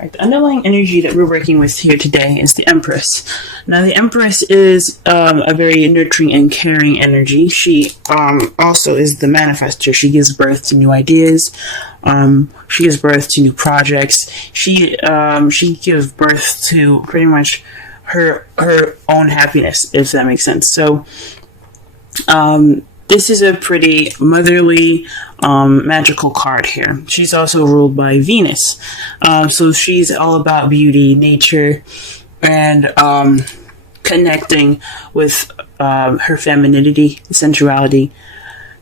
Right, the underlying energy that we're working with here today is the Empress. Now, the Empress is a very nurturing and caring energy. She also is the manifester. She gives birth to new ideas. She gives birth to new projects. She gives birth to pretty much her own happiness, if that makes sense. So, this is a pretty motherly, magical card here. She's also ruled by Venus. So she's all about beauty, nature, and connecting with her femininity, sensuality.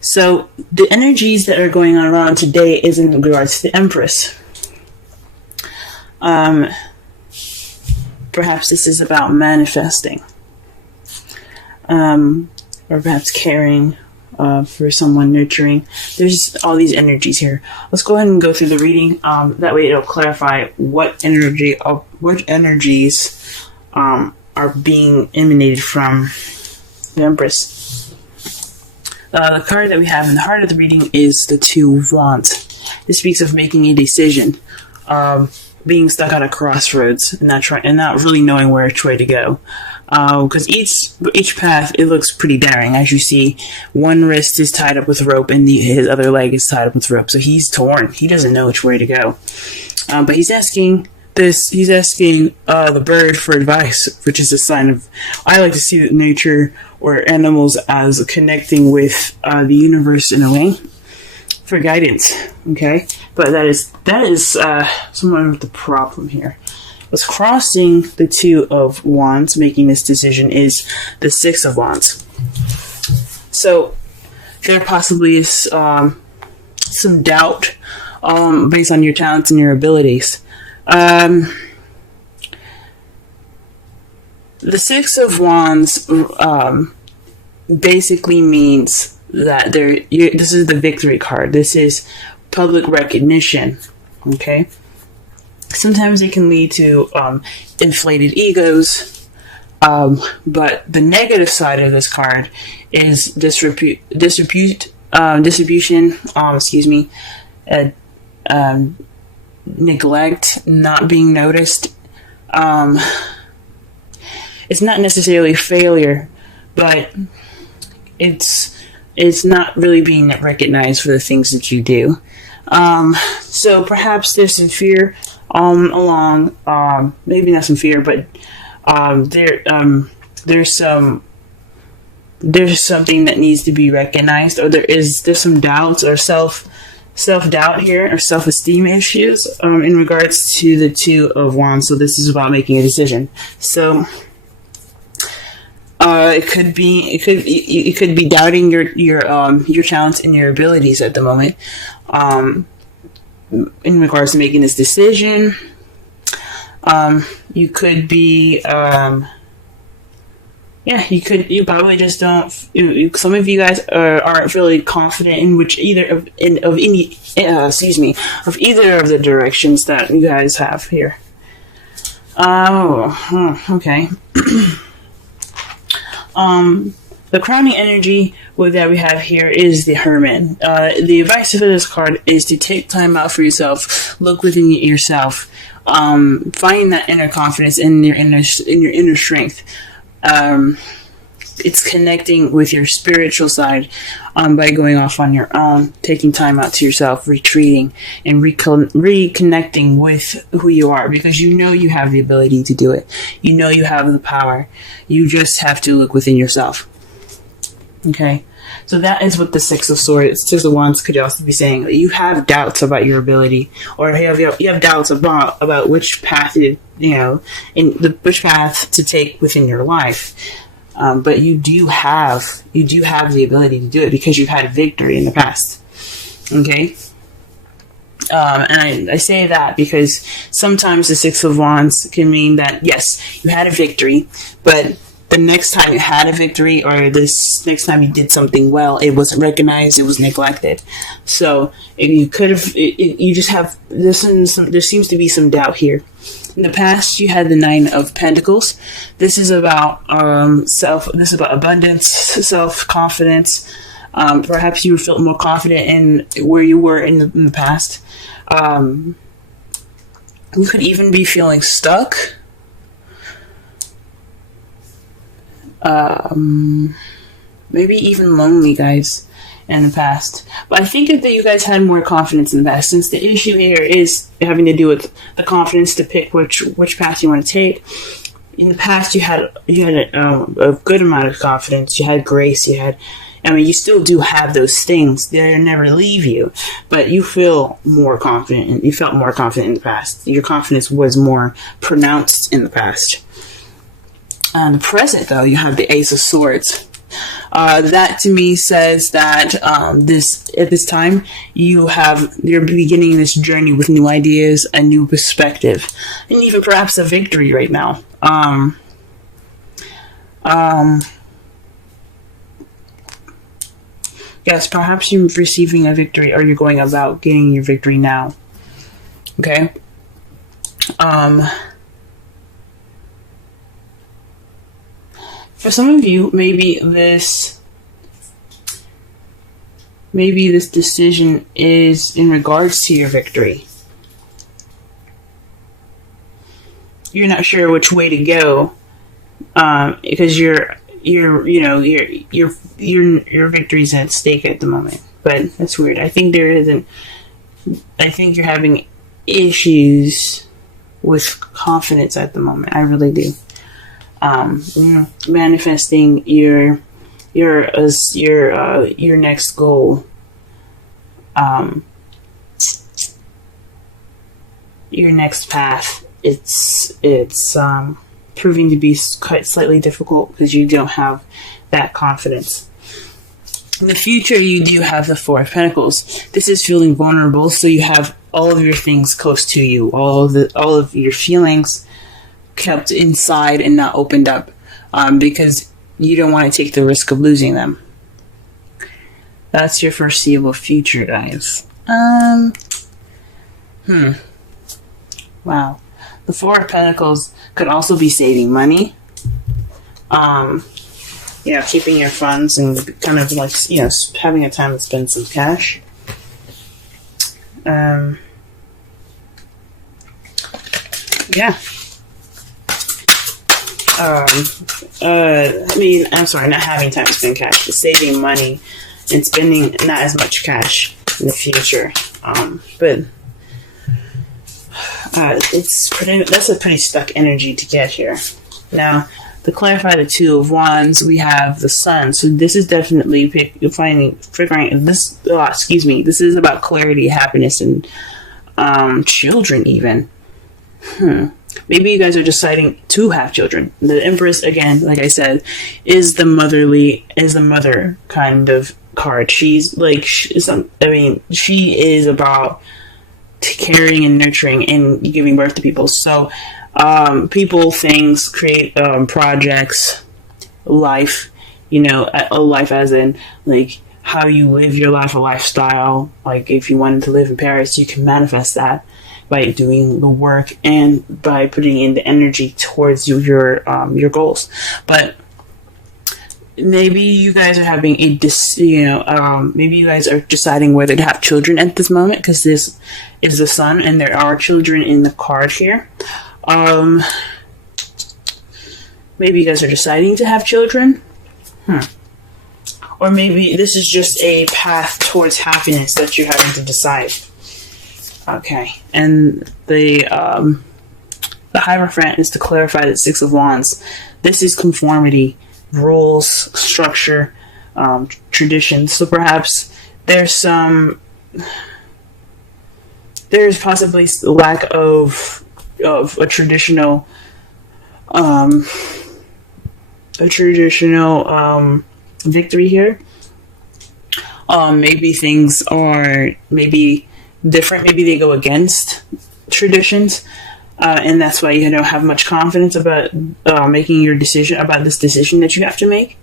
So the energies that are going on around today is in regards to the Empress. Perhaps this is about manifesting. Or perhaps caring. For someone, nurturing. There's all these energies here. Let's go ahead and go through the reading. That way it'll clarify what energies are being emanated from the Empress. The card that we have in the heart of the reading is the Two of Wands. This speaks of making a decision, being stuck at a crossroads and not really knowing which way to go. Because each path, it looks pretty daring. As you see, one wrist is tied up with rope and his other leg is tied up with rope. So he's torn. He doesn't know which way to go. But he's asking the bird for advice, which is a sign of, I like to see nature or animals as connecting with the universe in a way for guidance. Okay? But that is somewhat of the problem here. What's crossing the Two of Wands, making this decision, is the Six of Wands. So there possibly is some doubt based on your talents and your abilities. The Six of Wands basically means that this is the victory card. This is public recognition. Okay? Sometimes it can lead to inflated egos, but the negative side of this card is distribution, neglect, not being noticed. It's not necessarily failure, but it's not really being recognized for the things that you do. So perhaps there's some fear maybe not some fear, but there's something that needs to be recognized, or there's some doubts or self-doubt here, or self-esteem issues in regards to the Two of Wands. So this is about making a decision. So it could be doubting your talents and your abilities at the moment. In regards to making this decision, you could be, you probably just don't. Some of you guys aren't really confident in either of either of the directions that you guys have here. Okay. The crowning energy that we have here is the Hermit. The advice for this card is to take time out for yourself, look within yourself, find that inner confidence in your inner strength. It's connecting with your spiritual side by going off on your own, taking time out to yourself, retreating, and reconnecting with who you are, because you know you have the ability to do it. You know you have the power. You just have to look within yourself. Okay, so that is what the Six of Swords, Six of Wands could also be saying. That you have doubts about your ability, or you have doubts about which path which path to take within your life. But you do have the ability to do it because you've had victory in the past. Okay. And I say that because sometimes the Six of Wands can mean that, yes, you had a victory, but the next time you had a victory, or this next time you did something well, it wasn't recognized, it was neglected. So you could have, you just have, there seems to be some doubt here. In the past, you had the Nine of Pentacles. This is about this is about abundance, self-confidence. Perhaps you felt more confident in where you were in the past. You could even be feeling stuck. Maybe even lonely, guys, in the past. But I think that you guys had more confidence in the past, since the issue here is having to do with the confidence to pick which path you want to take. In the past, you had a good amount of confidence. You had grace. You still do have those things. They'll never leave you, but you feel more confident, and you felt more confident in the past. Your confidence was more pronounced in the past. In the present, though, you have the Ace of Swords. That to me says that at this time you're beginning this journey with new ideas, a new perspective, and even perhaps a victory right now. Yes, perhaps you're receiving a victory, or you're going about getting your victory now. Okay. For some of you, maybe this decision is in regards to your victory. You're not sure which way to go, because your victory's at stake at the moment. But that's weird. I think you're having issues with confidence at the moment. I really do. Manifesting your next goal, your next path. It's proving to be quite slightly difficult because you don't have that confidence. In the future, you do have the Four of Pentacles. This is feeling vulnerable, so you have all of your things close to you, all of your feelings kept inside and not opened up, because you don't want to take the risk of losing them. That's your foreseeable future, guys. Wow. The Four of Pentacles could also be saving money. Keeping your funds and kind of like, having a time to spend some cash. I'm sorry, not having time to spend cash, but saving money and spending not as much cash in the future. That's a pretty stuck energy to get here. Now, to clarify the Two of Wands, we have the Sun. So this is definitely figuring this. This is about clarity, happiness, and children even. Maybe you guys are deciding to have children. The Empress, again, like I said, is the mother kind of card. She is about caring and nurturing and giving birth to people. So, people, things, create projects, life. A life as in like how you live your life, a lifestyle. Like if you wanted to live in Paris, you can manifest that by doing the work and by putting in the energy towards your goals. But maybe you guys are having maybe you guys are deciding whether to have children at this moment, because this is the Sun and there are children in the card here. Maybe you guys are deciding to have children. Or maybe this is just a path towards happiness that you're having to decide. Okay, and the Hierophant is to clarify the Six of Wands. This is conformity, rules, structure, traditions. So perhaps there's possibly a lack of a traditional victory here. Maybe things are different. Maybe they go against traditions, and that's why you don't have much confidence about making your decision about this decision that you have to make.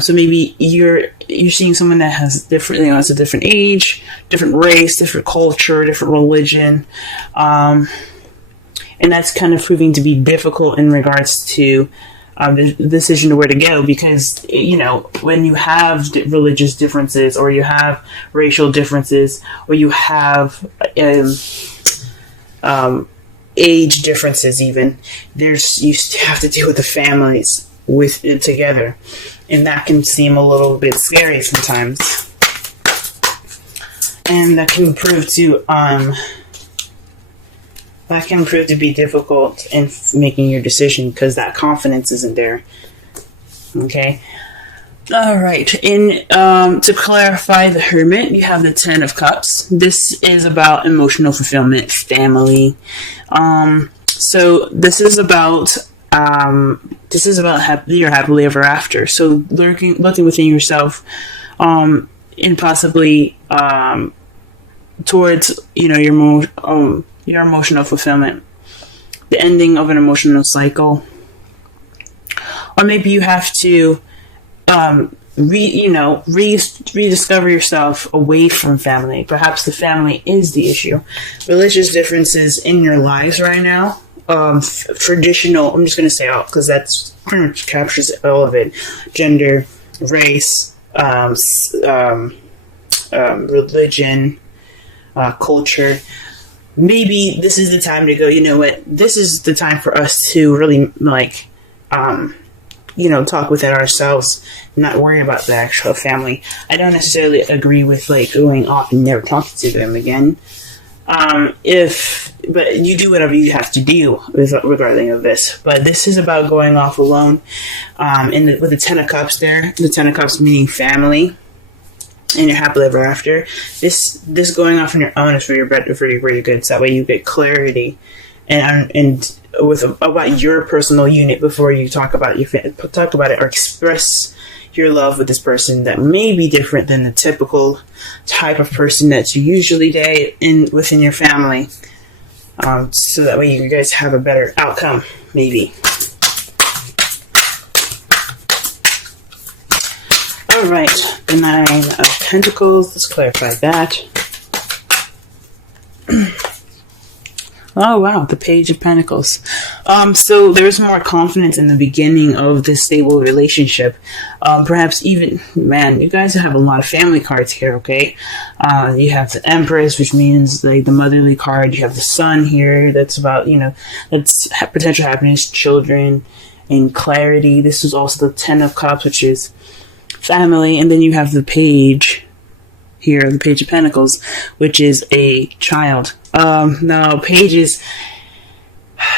So maybe you're seeing someone that has different, it's a different age, different race, different culture, different religion, and that's kind of proving to be difficult in regards to the decision to where to go, because when you have religious differences, or you have racial differences, or you have age differences. Even you have to deal with the families with it together, and that can seem a little bit scary sometimes, and that can prove to be difficult in making your decision because that confidence isn't there. Okay. All right. To clarify the Hermit, you have the Ten of Cups. This is about emotional fulfillment, family. So this is about your happily ever after. So looking within yourself, and possibly towards your emotional fulfillment, the ending of an emotional cycle, or maybe you have to rediscover yourself away from family. Perhaps the family is the issue. Religious differences in your lives right now. Traditional. I'm just going to say all because that's pretty much captures all of it. Gender, race, religion, culture. Maybe this is the time to go, you know what, this is the time for us to really, talk within ourselves, not worry about the actual family. I don't necessarily agree with, going off and never talking to them again. But you do whatever you have to do regarding of this. But this is about going off alone. With the Ten of Cups there, the Ten of Cups meaning family, and you're happily ever after. This going off on your own is for your good. So that way you get clarity and about your personal unit before you talk about it or express your love with this person that may be different than the typical type of person that you usually date within your family. So that way you guys have a better outcome, maybe. Alright, the Nine of Pentacles. Let's clarify that. Oh wow, the Page of Pentacles. So there's more confidence in the beginning of this stable relationship. Perhaps even, you guys have a lot of family cards here, okay? You have the Empress, which means the motherly card. You have the Sun here, that's about, that's potential happiness, children, and clarity. This is also the Ten of Cups, which is family. And then you have the Page here, the Page of Pentacles, which is a child. Now, pages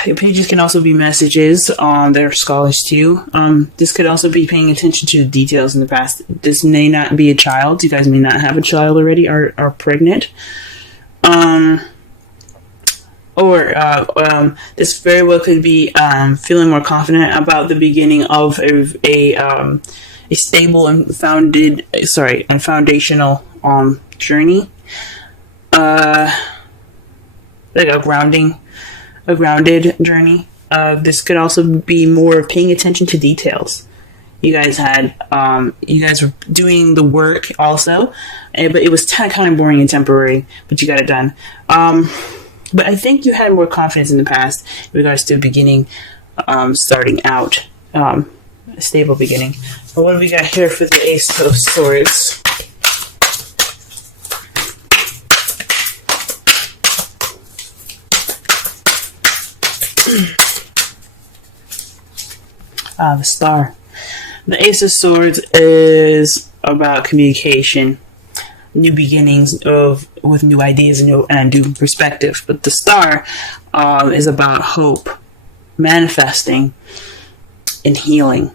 can also be messages. They're scholars too. This could also be paying attention to details in the past. This may not be a child. You guys may not have a child already or are pregnant. This very well could be feeling more confident about the beginning of a stable and foundational journey. Like a grounded journey. This could also be more paying attention to details. You guys were doing the work also, but it was kind of boring and temporary, but you got it done. But I think you had more confidence in the past in regards to beginning, starting out, a stable beginning. But what do we got here for the Ace of Swords? The Star. The Ace of Swords is about communication, new beginnings with new ideas and new perspective. But the Star is about hope, manifesting, and healing.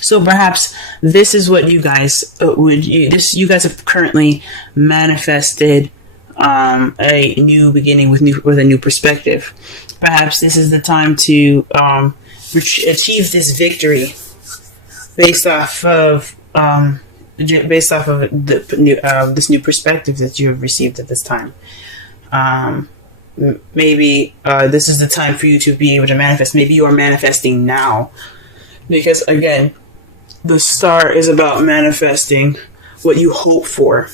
So perhaps this is what you guys you guys have currently manifested a new beginning with a new perspective. Perhaps this is the time to achieve this victory based off of this new perspective that you have received at this time. Maybe this is the time for you to be able to manifest. Maybe you are manifesting now, because again, the Star is about manifesting what you hope for.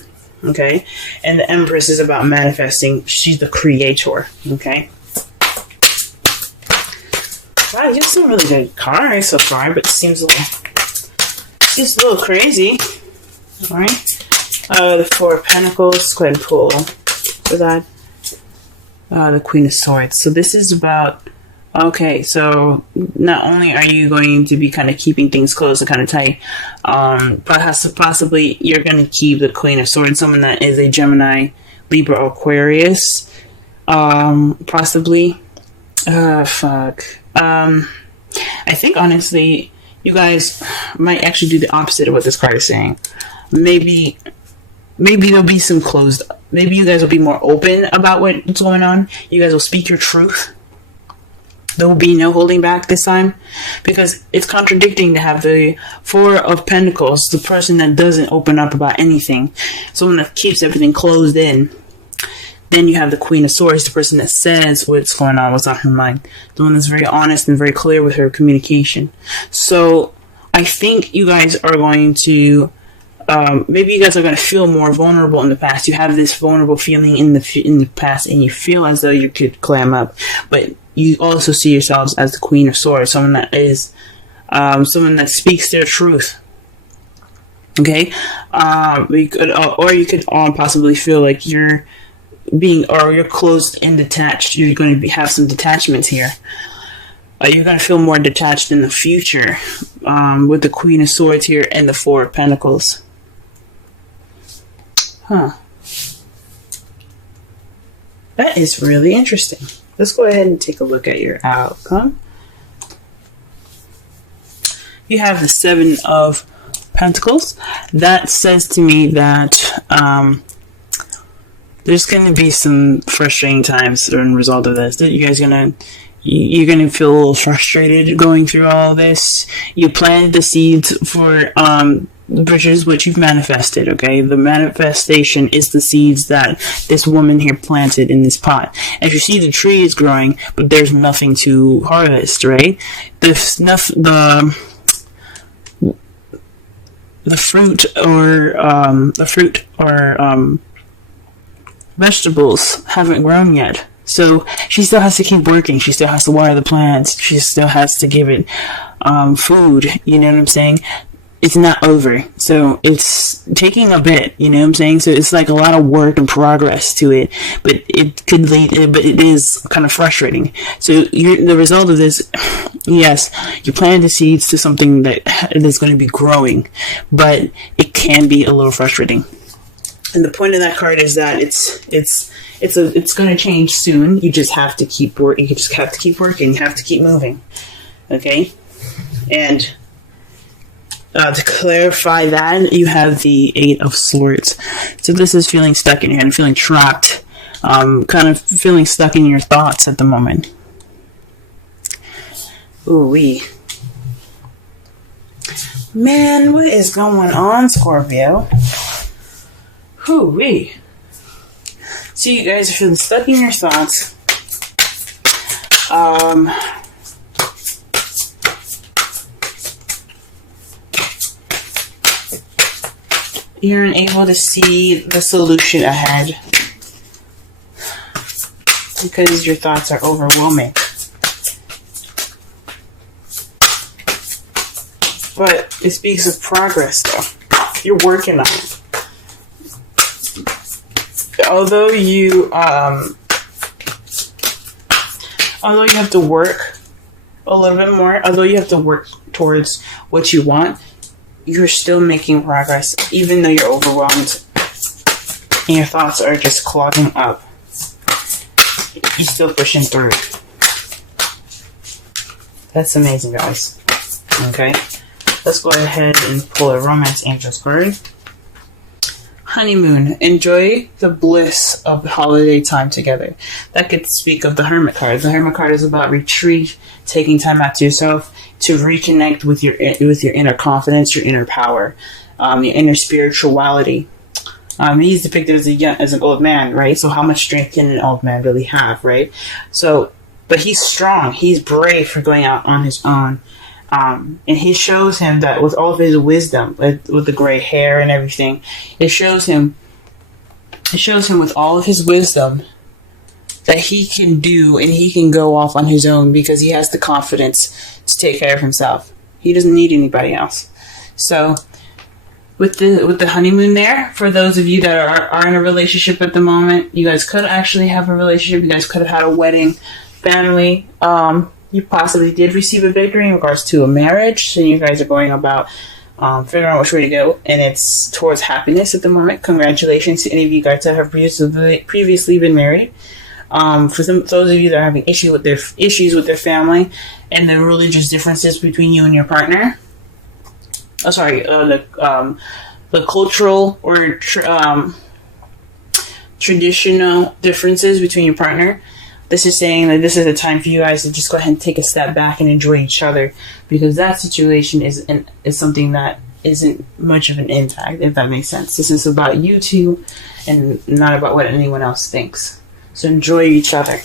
Okay, and the Empress is about manifesting. She's the creator. Okay. Wow, you have some really good cards so far, but it seems a little crazy. Alright. The Four of Pentacles. Let's go ahead and pull for that. The Queen of Swords. So this is about, okay, so not only are you going to be kind of keeping things close and kind of tight, but possibly you're going to keep the Queen of Swords, someone that is a Gemini, Libra, Aquarius, possibly. I think honestly, you guys might actually do the opposite of what this card is saying. Maybe there'll be some closed. Maybe you guys will be more open about what's going on. You guys will speak your truth. There will be no holding back this time, because it's contradicting to have the Four of Pentacles, the person that doesn't open up about anything, someone that keeps everything closed in. Then you have the Queen of Swords, the person that says what's going on, what's on her mind, the one that's very honest and very clear with her communication. So I think you guys are going to, maybe you guys are going to feel more vulnerable in the past. You have this vulnerable feeling in the past, and you feel as though you could clam up, but you also see yourselves as the Queen of Swords, someone that is, someone that speaks their truth. Okay, you could possibly feel like you're closed and detached. You're going to have some detachments here. You're going to feel more detached in the future, with the Queen of Swords here and the Four of Pentacles. Huh. That is really interesting. Let's go ahead and take a look at your outcome. You have the Seven of Pentacles. That says to me that there's going to be some frustrating times as a result of this. That you guys you're gonna feel a little frustrated going through all this. You planted the seeds for bridges, which you've manifested. Okay, the manifestation is the seeds that this woman here planted in this pot. As you see, the tree is growing, but there's nothing to harvest. Right? The fruit or vegetables haven't grown yet. So she still has to keep working. She still has to water the plants. She still has to give it food. You know what I'm saying? It's not over. So it's taking a bit. You know what I'm saying? So it's like a lot of work and progress to it. But it is kind of frustrating. So the result of this, yes, you plant the seeds to something that is going to be growing. But it can be a little frustrating. And the point of that card is that it's going to change soon. You just have to keep working. You just have to keep working. You have to keep moving. Okay? And to clarify that, you have the Eight of Swords. So this is feeling stuck in your head, feeling trapped, kind of feeling stuck in your thoughts at the moment. Ooh-wee. Man, what is going on, Scorpio? Ooh-wee. So you guys are feeling stuck in your thoughts. You're unable to see the solution ahead because your thoughts are overwhelming. But it speaks of progress, though. You're working on it. Although you have to work a little bit more, although you have to work towards what you want, you're still making progress, even though you're overwhelmed and your thoughts are just clogging up. You're still pushing through. That's amazing, guys. Okay, let's go ahead and pull a Romance Angels card. Honeymoon. Enjoy the bliss of the holiday time together. That could speak of the Hermit card. The Hermit card is about retreat, taking time out to yourself to reconnect with your inner confidence, your inner power, your inner spirituality. He's depicted as an old man, right? So how much strength can an old man really have, right? So, but he's strong. He's brave for going out on his own. And he shows him that with all of his wisdom, with the gray hair and everything, it shows him with all of his wisdom that he can do and he can go off on his own because he has the confidence to take care of himself. He doesn't need anybody else. So with the honeymoon there, for those of you that are in a relationship at the moment, you guys could actually have a relationship. You guys could have had a wedding, family. You possibly did receive a victory in regards to a marriage. So you guys are going about figuring out which way to go, and it's towards happiness at the moment. Congratulations to any of you guys that have previously been married. For those of you that are having issues with their family and the religious differences between you and your partner. The cultural or traditional differences between your partner. This is saying that this is a time for you guys to just go ahead and take a step back and enjoy each other, because that situation is something that isn't much of an impact, if that makes sense. This is about you two and not about what anyone else thinks. So enjoy each other.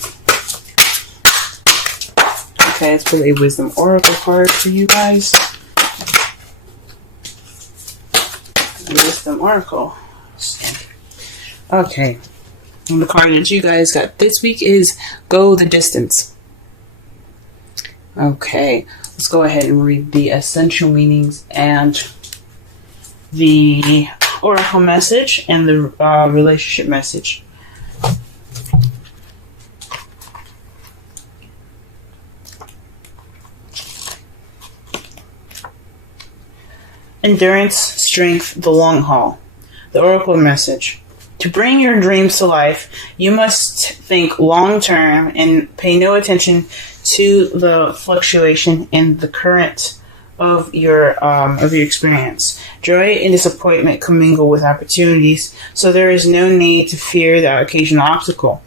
Okay, let's pull a Wisdom Oracle card for you guys. Wisdom Oracle. Okay. And the card that you guys got this week is Go the Distance. Okay. Let's go ahead and read the essential meanings and the oracle message and the relationship message. Endurance, strength, the long haul. The oracle message. To bring your dreams to life, you must think long term and pay no attention to the fluctuation in the current of your experience. Joy and disappointment commingle with opportunities, so there is no need to fear the occasional obstacle.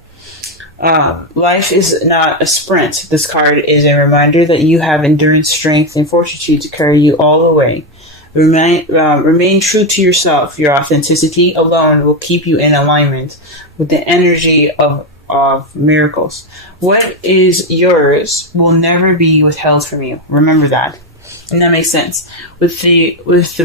Life is not a sprint. This card is a reminder that you have endurance, strength, and fortitude to carry you all the way. Remain true to yourself. Your authenticity alone will keep you in alignment with the energy of miracles. What is yours will never be withheld from you. Remember that. And that makes sense. With the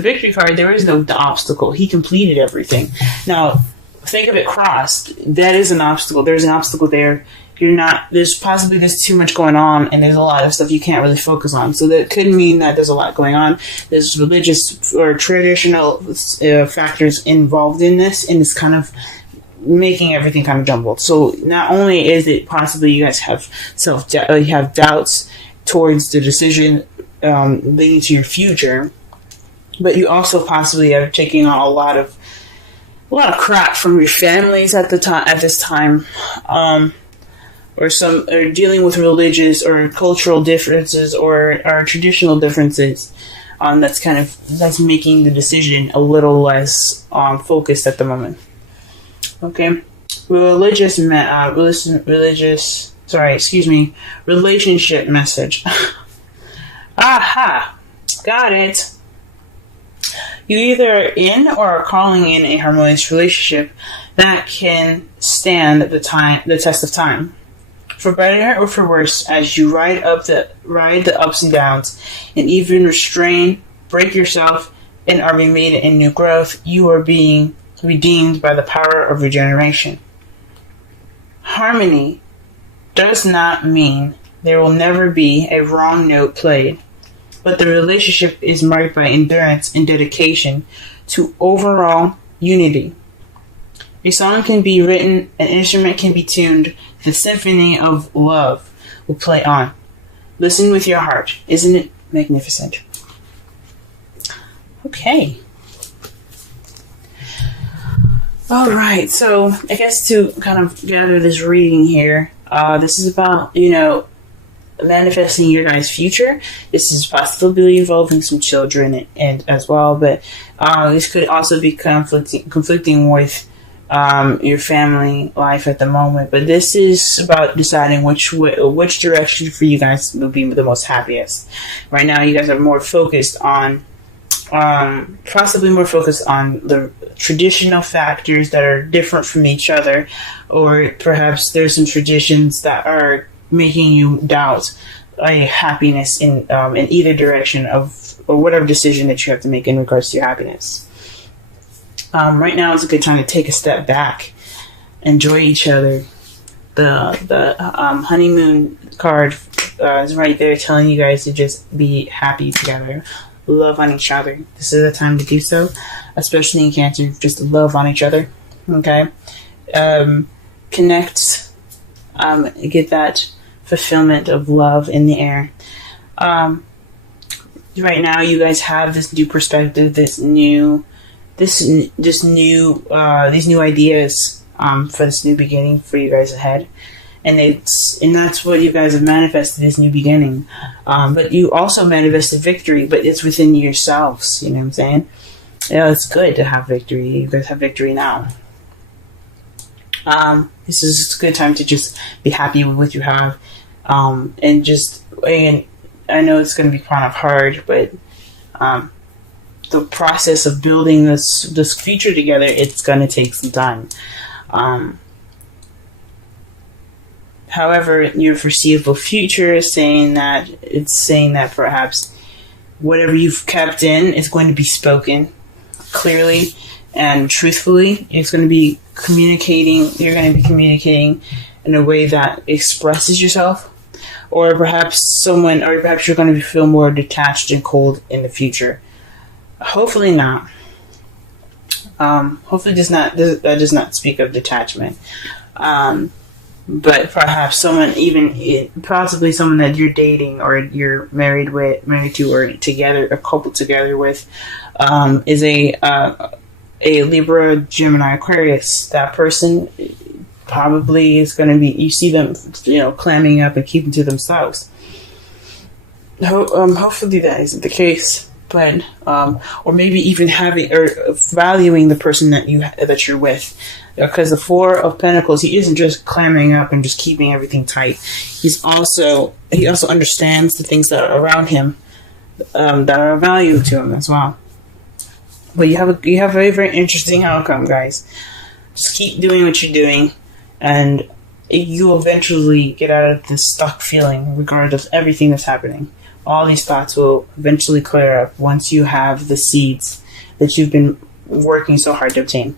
victory card, there is no obstacle. He completed everything. Now, think of it crossed. That is an obstacle. There's an obstacle there. There's too much going on, and there's a lot of stuff you can't really focus on. So that could mean that there's a lot going on. There's religious or traditional factors involved in this, and it's kind of making everything kind of jumbled. So not only is it possibly you guys have you have doubts towards the decision leading to your future, but you also possibly are taking on a lot of crap from your families at this time. Or dealing with religious or cultural differences or traditional differences, that's making the decision a little less focused at the moment. Okay, relationship message. Aha, got it. You either are in or are calling in a harmonious relationship that can stand the test of time. For better or for worse, as you ride the ups and downs, and even break yourself, and are remade in new growth, you are being redeemed by the power of regeneration. Harmony does not mean there will never be a wrong note played, but the relationship is marked by endurance and dedication to overall unity. A song can be written, an instrument can be tuned, the symphony of love will play on. Listen with your heart. Isn't it magnificent? Okay. Alright, so I guess to kind of gather this reading here, this is about, manifesting your guys' future. This is possibly involving some children and as well, but this could also be conflicting with your family life at the moment, but this is about deciding which direction for you guys will be the most happiest. Right now, you guys are more focused on, possibly more focused on the traditional factors that are different from each other, or perhaps there's some traditions that are making you doubt a happiness in either direction or whatever decision that you have to make in regards to your happiness. Right now is a good time to take a step back, enjoy each other. The honeymoon card is right there telling you guys to just be happy together. love on each other. This is a time to do so, especially in Cancer. Just love on each other. Okay, connect. Get that fulfillment of love in the air. Right now, you guys have this new perspective, these new ideas for this new beginning for you guys ahead, and that's what you guys have manifested, this new beginning. But you also manifested victory, but it's within yourselves. You know what I'm saying? Yeah, it's good to have victory. You guys have victory now. This is a good time to just be happy with what you have, and I know it's going to be kind of hard, but the process of building this future together, it's going to take some time. However, your foreseeable future is saying that perhaps whatever you've kept in is going to be spoken clearly and truthfully. It's going to be communicating. You're going to be communicating in a way that expresses yourself. Or perhaps you're going to feel more detached and cold in the future. Hopefully not. Hopefully that does not speak of detachment. But perhaps possibly someone that you're dating or you're married to, or together, a couple together with, is a Libra, Gemini, Aquarius. That person probably is going to be, you see them, clamming up and keeping to themselves. Hopefully that isn't the case, but or maybe even having or valuing the person that you're with, because the Four of Pentacles, he isn't just clamming up and just keeping everything tight. He also understands the things that are around him, that are of value to him as well. But you have a very, very interesting outcome, guys. Just keep doing what you're doing, and you'll eventually get out of this stuck feeling regardless of everything that's happening. All these thoughts will eventually clear up once you have the seeds that you've been working so hard to obtain.